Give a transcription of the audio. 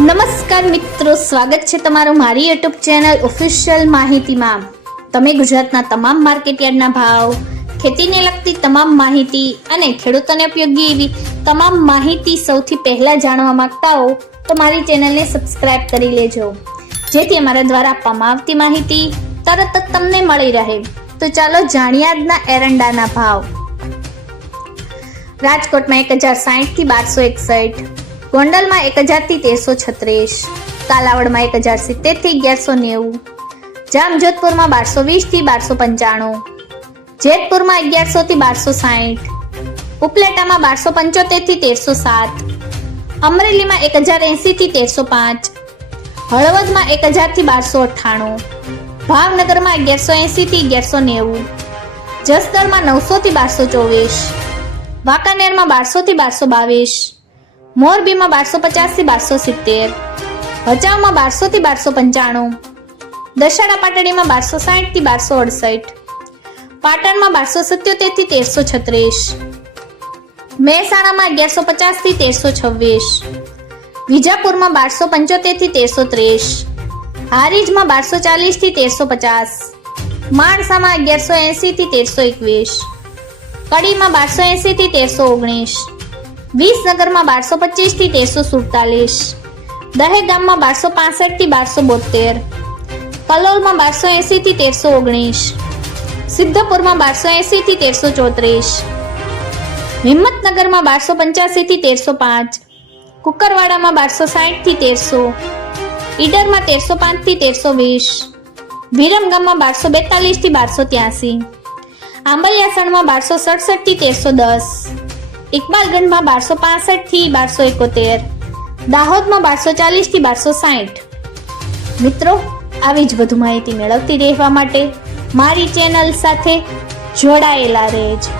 નમસ્કાર મિત્રો, સ્વાગત છે તમારું મારી યુટ્યુબ ચેનલ ઓફિશિયલ માહિતીમાં। તમે ગુજરાતના તમામ માર્કેટયાર્ડના ભાવ, ખેતીને લગતી તમામ માહિતી અને ખેડૂતોને ઉપયોગી એવી તમામ માહિતી સૌથી પહેલા જાણવા માંગતા હો તો મારી ચેનલને સબસ્ક્રાઇબ કરી લેજો, જેથી અમારા દ્વારા આપવામાં આવતી માહિતી તરત જ તમને મળી રહે। તો ચાલો જાણીએ આજના એરંડાના ભાવ। રાજકોટમાં 1060 થી 1261, ગોંડલમાં 1000 થી 1336, કાલાવડમાં 1070 થી 1190, જામજોધપુરમાં 1220 થી 1295, જેતપુરમાં 1100 થી 1260, ઉપલેટામાં 1275 થી 1307, અમરેલીમાં 1080 થી 1305, હળવદમાં 1000 થી 1298, ભાવનગરમાં 1180 થી 1190, જસદણમાં 900 થી 1224, વાંકાનેરમાં 1200 થી 1222, મોરબીમાં 1250 થી 1270, ભચાઉમાં 1200 થી 1295, દશાડા પાટડીમાં 1260 થી 1268, પાટણમાં 1277 થી 1336, મહેસાણામાં 1150 થી 1326, વિજાપુરમાં 1275 થી 1330, હારીજમાં 1240 થી 1350, માણસામાં 1180 થી 1321, કડીમાં 1280 થી 1319, વિસનગરમાં 1225 થી 1347, દહેગામમાં 1265 થી 1272, કલોલમાં 1280 થી 1319, સિદ્ધપુરમાં 1280 થી 1334, હિંમતનગરમાં 1285 થી 1305, કુકરવાડામાં 1260 થી 1300, ઈડરમાં 1305 થી 1320, વિરમગામમાં 1242 થી 1283, આંબલિયાસણમાં 1267 થી 1310, ઇકબાલગંજમાં 1265 થી 1271, દાહોદમાં 1240 થી 1260। મિત્રો, આવી જ વધુ માહિતી મેળવતી રહેવા માટે મારી ચેનલ સાથે જોડાયેલા રહેજો।